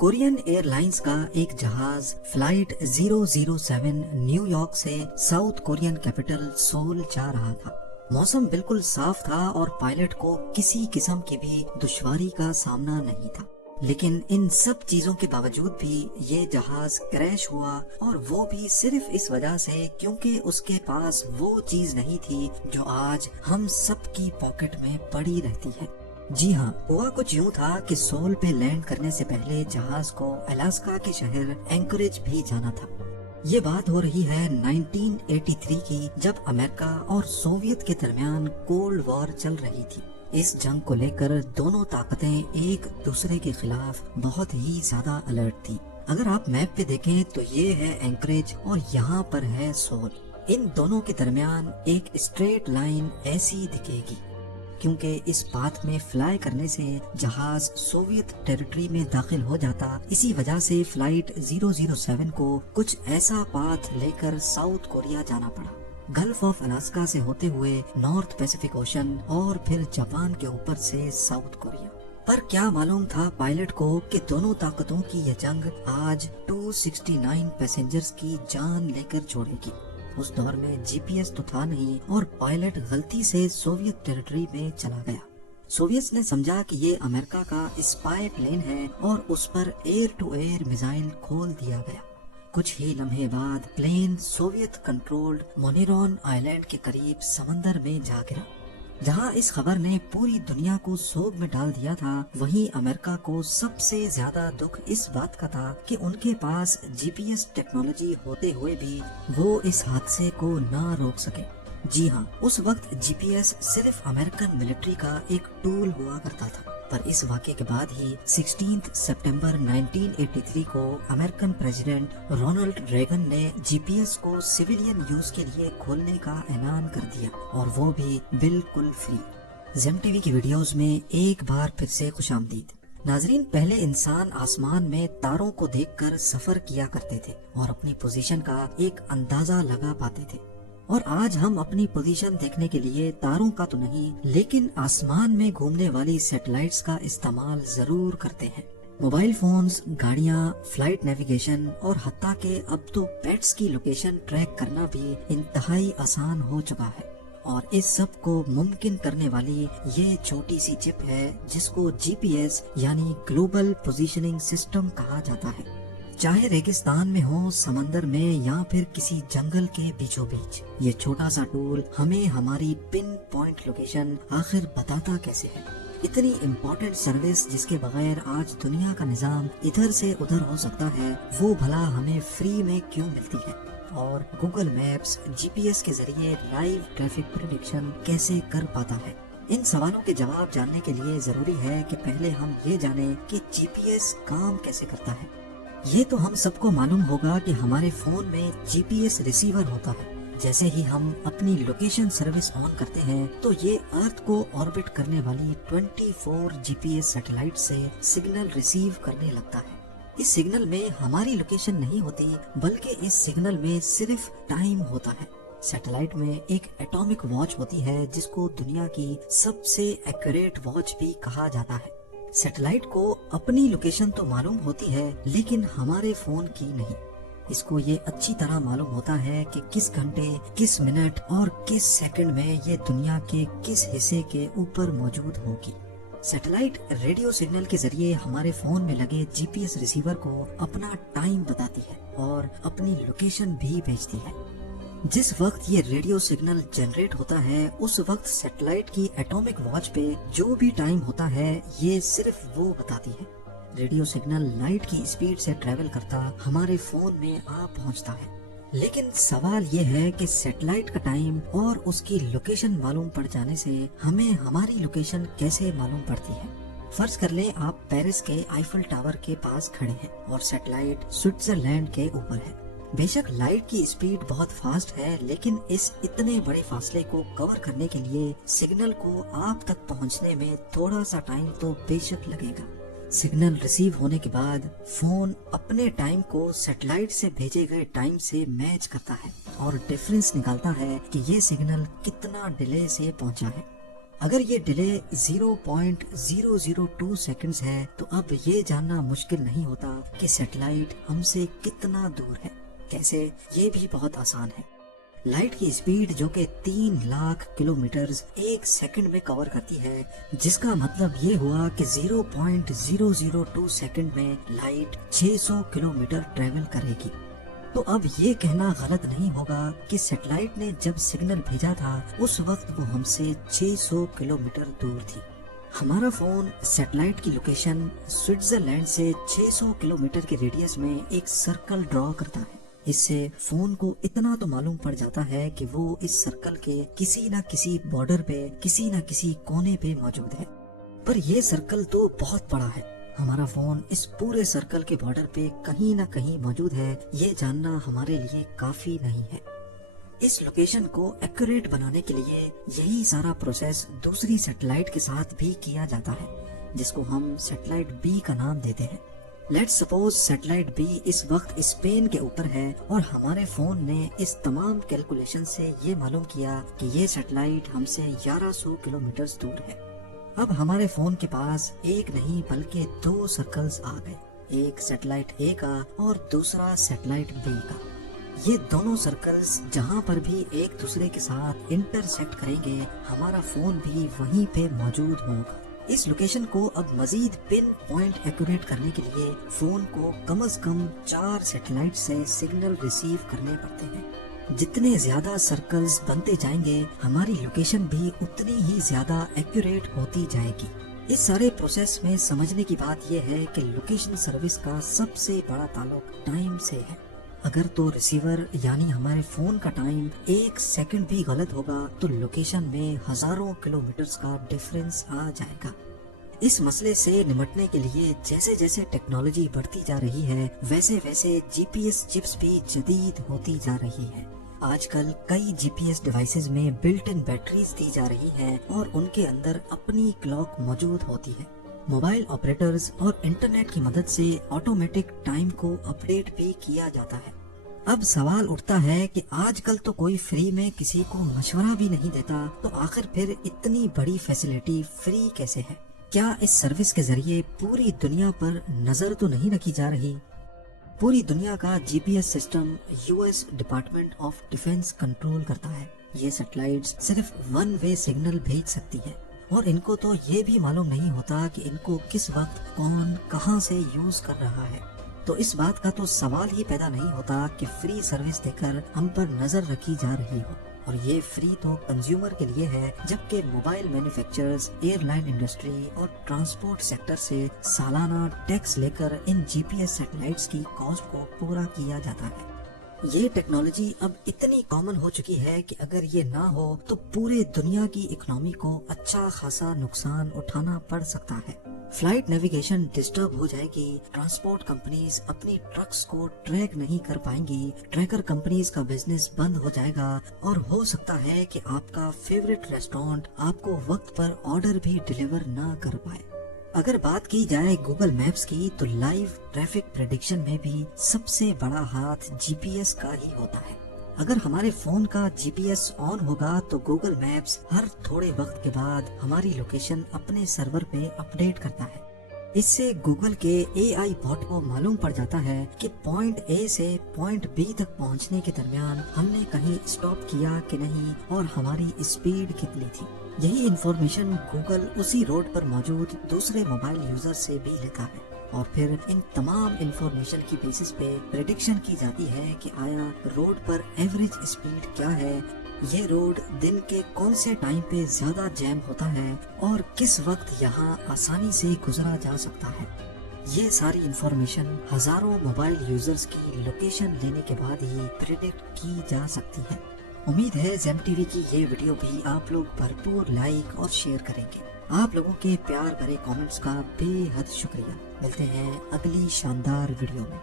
Korean airlines का एक जहाज फ्लाइट 007 न्यूयॉर्क से साउथ कोरियन कैपिटल सोल जा रहा था। मौसम बिल्कुल साफ था और पायलट को किसी किस्म की भी दुश्वारी का सामना नहीं था। लेकिन इन सब चीजों के बावजूद भी ये जहाज क्रैश हुआ, और वो भी सिर्फ इस वजह से क्योंकि उसके पास वो चीज नहीं थी जो आज हम सब की पॉकेट में पड़ी रहती है। जी हाँ, हुआ कुछ यूँ था कि सोल पे लैंड करने से पहले जहाज को अलास्का के शहर एंकरेज भी जाना था। ये बात हो रही है 1983 की, जब अमेरिका और सोवियत के दरमियान कोल्ड वॉर चल रही थी। इस जंग को लेकर दोनों ताकतें एक दूसरे के खिलाफ बहुत ही ज्यादा अलर्ट थी। अगर आप मैप पे देखें तो ये है एंकरेज और यहाँ पर है सोल। इन दोनों के दरमियान एक स्ट्रेट लाइन ऐसी दिखेगी, क्योंकि इस पाथ में फ्लाई करने से जहाज सोवियत टेरिटरी में दाखिल हो जाता। इसी वजह से फ्लाइट 007 को कुछ ऐसा पाथ लेकर साउथ कोरिया जाना पड़ा, गल्फ ऑफ अलास्का से होते हुए नॉर्थ पैसिफिक ओशन और फिर जापान के ऊपर से साउथ कोरिया। पर क्या मालूम था पायलट को कि दोनों ताकतों की यह जंग आज 269 पैसेंजर्स की जान लेकर छोड़ेगी। उस दौर में जीपीएस तो था नहीं और पायलट गलती से सोवियत टेरिटरी में चला गया। सोवियत ने समझा कि ये अमेरिका का स्पाई प्लेन है और उस पर एयर टू एयर मिसाइल खोल दिया गया। कुछ ही लम्हे बाद प्लेन सोवियत कंट्रोल्ड मोनेरॉन आइलैंड के करीब समंदर में जा गिरा। जहां इस खबर ने पूरी दुनिया को सोग में डाल दिया था, वहीं अमेरिका को सबसे ज्यादा दुख इस बात का था कि उनके पास जीपीएस टेक्नोलॉजी होते हुए भी वो इस हादसे को ना रोक सके। जी हाँ, उस वक्त जीपीएस सिर्फ अमेरिकन मिलिट्री का एक टूल हुआ करता था। पर इस वाक़े के बाद ही 16 सितंबर 1983 को अमेरिकन प्रेसिडेंट रोनाल्ड रेगन ने जीपीएस को सिविलियन यूज के लिए खोलने का ऐलान कर दिया, और वो भी बिल्कुल फ्री। जेम टीवी की वीडियोस में एक बार फिर से खुशामदीद। नाजरीन, पहले इंसान आसमान में तारों को देखकर सफर किया करते थे और अपनी पोजीशन का एक अंदाजा लगा पाते थे, और आज हम अपनी पोजीशन देखने के लिए तारों का तो नहीं लेकिन आसमान में घूमने वाली सैटेलाइट्स का इस्तेमाल जरूर करते हैं। मोबाइल फोन्स, गाड़ियाँ, फ्लाइट नेविगेशन और हत्ता के अब तो पेट्स की लोकेशन ट्रैक करना भी इंतहाई आसान हो चुका है। और इस सब को मुमकिन करने वाली ये छोटी सी चिप है जिसको जीपीएस यानी ग्लोबल पोजीशनिंग सिस्टम कहा जाता है। चाहे रेगिस्तान में हो, समंदर में या फिर किसी जंगल के बीचों बीच, ये छोटा सा टूल हमें हमारी पिन पॉइंट लोकेशन आखिर बताता कैसे है। इतनी इम्पोर्टेंट सर्विस जिसके बगैर आज दुनिया का निजाम इधर से उधर हो सकता है, वो भला हमें फ्री में क्यों मिलती है? और गूगल मैप्स जीपीएस के जरिए लाइव ट्रैफिक प्रेडिक्शन कैसे कर पाता है? इन सवालों के जवाब जानने के लिए जरूरी है कि पहले हम ये जाने कि जीपीएस काम कैसे करता है। ये तो हम सबको मालूम होगा कि हमारे फोन में जीपीएस रिसीवर होता है। जैसे ही हम अपनी लोकेशन सर्विस ऑन करते हैं तो ये अर्थ को ऑर्बिट करने वाली 24 जीपीएस सैटेलाइट से सिग्नल रिसीव करने लगता है। इस सिग्नल में हमारी लोकेशन नहीं होती, बल्कि इस सिग्नल में सिर्फ टाइम होता है। सैटेलाइट में एक एटॉमिक वॉच होती है जिसको दुनिया की सबसे एक्यूरेट वॉच भी कहा जाता है। सैटेलाइट को अपनी लोकेशन तो मालूम होती है लेकिन हमारे फोन की नहीं। इसको ये अच्छी तरह मालूम होता है कि किस घंटे, किस मिनट और किस सेकंड में ये दुनिया के किस हिस्से के ऊपर मौजूद होगी। सैटेलाइट रेडियो सिग्नल के जरिए हमारे फोन में लगे जीपीएस रिसीवर को अपना टाइम बताती है और अपनी लोकेशन भी भेजती है। जिस वक्त ये रेडियो सिग्नल जनरेट होता है, उस वक्त सैटेलाइट की एटॉमिक वॉच पे जो भी टाइम होता है ये सिर्फ वो बताती है। रेडियो सिग्नल लाइट की स्पीड से ट्रेवल करता हमारे फोन में आ पहुंचता है। लेकिन सवाल ये है कि सैटेलाइट का टाइम और उसकी लोकेशन मालूम पड़ जाने से हमें हमारी लोकेशन कैसे मालूम पड़ती है? फर्ज कर लें आप पेरिस के आईफल टावर के पास खड़े हैं और सैटेलाइट स्विट्जरलैंड के ऊपर है। बेशक लाइट की स्पीड बहुत फास्ट है, लेकिन इस इतने बड़े फासले को कवर करने के लिए सिग्नल को आप तक पहुंचने में थोड़ा सा टाइम तो बेशक लगेगा। सिग्नल रिसीव होने के बाद फोन अपने टाइम को सैटेलाइट से भेजे गए टाइम से मैच करता है और डिफरेंस निकालता है कि ये सिग्नल कितना डिले से पहुंचा है। اگر یہ ڈیلے 0.002 سیکنڈز ہے تو اب یہ جاننا مشکل نہیں ہوتا کہ سیٹلائٹ ہم سے کتنا دور ہے۔ کیسے؟ یہ بھی بہت آسان ہے۔ لائٹ کی اسپیڈ جو کہ 3 لاکھ کلومیٹرز ایک سیکنڈ میں کور کرتی ہے، جس کا مطلب یہ ہوا کہ 0.002 سیکنڈ میں لائٹ 600 کلومیٹر ٹریول کرے گی۔ تو اب یہ کہنا غلط نہیں ہوگا کہ سیٹلائٹ نے جب سگنل بھیجا تھا اس وقت وہ ہم سے 600 کلومیٹر دور تھی۔ ہمارا فون سیٹلائٹ کی لوکیشن سوئٹزرلینڈ سے 600 کلومیٹر کے ریڈیس میں ایک سرکل ڈرا کرتا ہے۔ اس سے فون کو اتنا تو معلوم پڑ جاتا ہے کہ وہ اس سرکل کے کسی نہ کسی بارڈر پہ، کسی نہ کسی کونے پہ موجود ہے۔ پر یہ سرکل تو بہت بڑا ہے۔ ہمارا فون اس پورے سرکل کے بارڈر پہ کہیں نہ کہیں موجود ہے، یہ جاننا ہمارے لیے کافی نہیں ہے۔ اس لوکیشن کو ایکوریٹ بنانے کے لیے یہی سارا پروسیس دوسری سیٹلائٹ کے ساتھ بھی کیا جاتا ہے، جس کو ہم سیٹلائٹ بی کا نام دیتے ہیں۔ لیٹس سپوز سیٹلائٹ بی اس وقت اسپین کے اوپر ہے اور ہمارے فون نے اس تمام کیلکولیشن سے یہ معلوم کیا کہ یہ سیٹلائٹ ہم سے 1100 کلومیٹر دور ہے۔ اب ہمارے فون کے پاس ایک نہیں بلکہ 2 سرکلز آ گئے، ایک سیٹلائٹ اے کا اور دوسرا سیٹلائٹ بی کا۔ یہ دونوں سرکلز جہاں پر بھی ایک دوسرے کے ساتھ انٹرسیکٹ کریں گے، ہمارا فون بھی وہیں پہ موجود ہوگا۔ اس لوکیشن کو اب مزید پن پوائنٹ ایکوریٹ کرنے کے لیے فون کو کم از کم 4 سیٹلائٹ سے سگنل ریسیو کرنے پڑتے ہیں۔ جتنے زیادہ سرکلز بنتے جائیں گے، ہماری لوکیشن بھی اتنی ہی زیادہ ایکوریٹ ہوتی جائے گی۔ اس سارے پروسیس میں سمجھنے کی بات یہ ہے کہ لوکیشن سروس کا سب سے بڑا تعلق ٹائم سے ہے۔ اگر تو ریسیور یعنی ہمارے فون کا ٹائم 1 سیکنڈ بھی غلط ہوگا تو لوکیشن میں ہزاروں کلومیٹرز کا ڈیفرنس آ جائے گا۔ اس مسئلے سے نمٹنے کے لیے جیسے جیسے ٹیکنالوجی بڑھتی جا رہی ہے، ویسے ویسے جی پی ایس چپس بھی جدید ہوتی جا رہی ہے۔ آج کل کئی جی پی ایس ڈیوائسز میں بلٹ ان بیٹریز دی جا رہی ہیں اور ان کے اندر اپنی کلاک موجود ہوتی ہے۔ موبائل آپریٹرز اور انٹرنیٹ کی مدد سے آٹومیٹک ٹائم کو اپڈیٹ بھی کیا جاتا ہے۔ اب سوال اٹھتا ہے کہ آج کل تو کوئی فری میں کسی کو مشورہ بھی نہیں دیتا، تو آخر پھر اتنی بڑی فیسلٹی فری کیسے ہے؟ کیا اس سروس کے ذریعے پوری دنیا پر نظر تو نہیں رکھی جا رہی؟ پوری دنیا کا G P S system U S department of defence control کرتا ہے۔ یہ سیٹلائٹس صرف 1 وے سگنل بھیج سکتی ہے اور ان کو تو یہ بھی معلوم نہیں ہوتا کہ ان کو کس وقت کون کہاں سے یوز کر رہا ہے۔ تو اس بات کا تو سوال ہی پیدا نہیں ہوتا کہ فری سروس دے کر ہم پر نظر رکھی جا رہی ہو۔ اور یہ فری تو کنزیومر کے لیے ہے، جبکہ mobile manufacturers, airline industry اور ٹرانسپورٹ سیکٹر سے سالانہ ٹیکس لے کر ان جی پی ایس سیٹلائٹس کی کاسٹ کو پورا کیا جاتا ہے۔ یہ ٹیکنالوجی اب اتنی کامن ہو چکی ہے کہ اگر یہ نہ ہو تو پورے دنیا کی اکنامی کو اچھا خاصا نقصان اٹھانا پڑ سکتا ہے۔ فلائٹ نیویگیشن ڈسٹرب ہو جائے گی، ٹرانسپورٹ کمپنیز اپنی ٹرکس کو ٹریک نہیں کر پائیں گی، ٹریکر کمپنیز کا بزنس بند ہو جائے گا، اور ہو سکتا ہے کہ آپ کا فیوریٹ ریسٹورانٹ آپ کو وقت پر آرڈر بھی ڈیلیور نہ کر پائے۔ اگر بات کی جائے گوگل میپس کی تو لائیو ٹریفک پریڈکشن میں بھی سب سے بڑا ہاتھ جی پی ایس کا ہی ہوتا ہے۔ اگر ہمارے فون کا جی پی ایس آن ہوگا تو گوگل میپس ہر تھوڑے وقت کے بعد ہماری لوکیشن اپنے سرور پہ اپڈیٹ کرتا ہے۔ اس سے گوگل کے اے آئی بوٹ کو معلوم پڑ جاتا ہے کہ پوائنٹ اے سے پوائنٹ بی تک پہنچنے کے درمیان ہم نے کہیں اسٹاپ کیا کہ نہیں اور ہماری اسپیڈ کتنی تھی۔ یہی انفارمیشن گوگل اسی روڈ پر موجود دوسرے موبائل یوزر سے بھی لیتا ہے، اور پھر ان تمام انفارمیشن کی بیسس پہ پریڈکشن کی جاتی ہے کہ آیا روڈ پر ایوریج اسپیڈ کیا ہے، یہ روڈ دن کے کون سے ٹائم پہ زیادہ جیم ہوتا ہے اور کس وقت یہاں آسانی سے گزرا جا سکتا ہے۔ یہ ساری انفارمیشن ہزاروں موبائل یوزرز کی لوکیشن لینے کے بعد ہی پریڈکٹ کی جا سکتی ہے۔ امید ہے زیم ٹی وی کی یہ ویڈیو بھی آپ لوگ بھرپور لائک اور شیئر کریں گے۔ آپ لوگوں کے پیار بھرے کامنٹس کا بے حد شکریہ۔ ملتے ہیں اگلی شاندار ویڈیو میں۔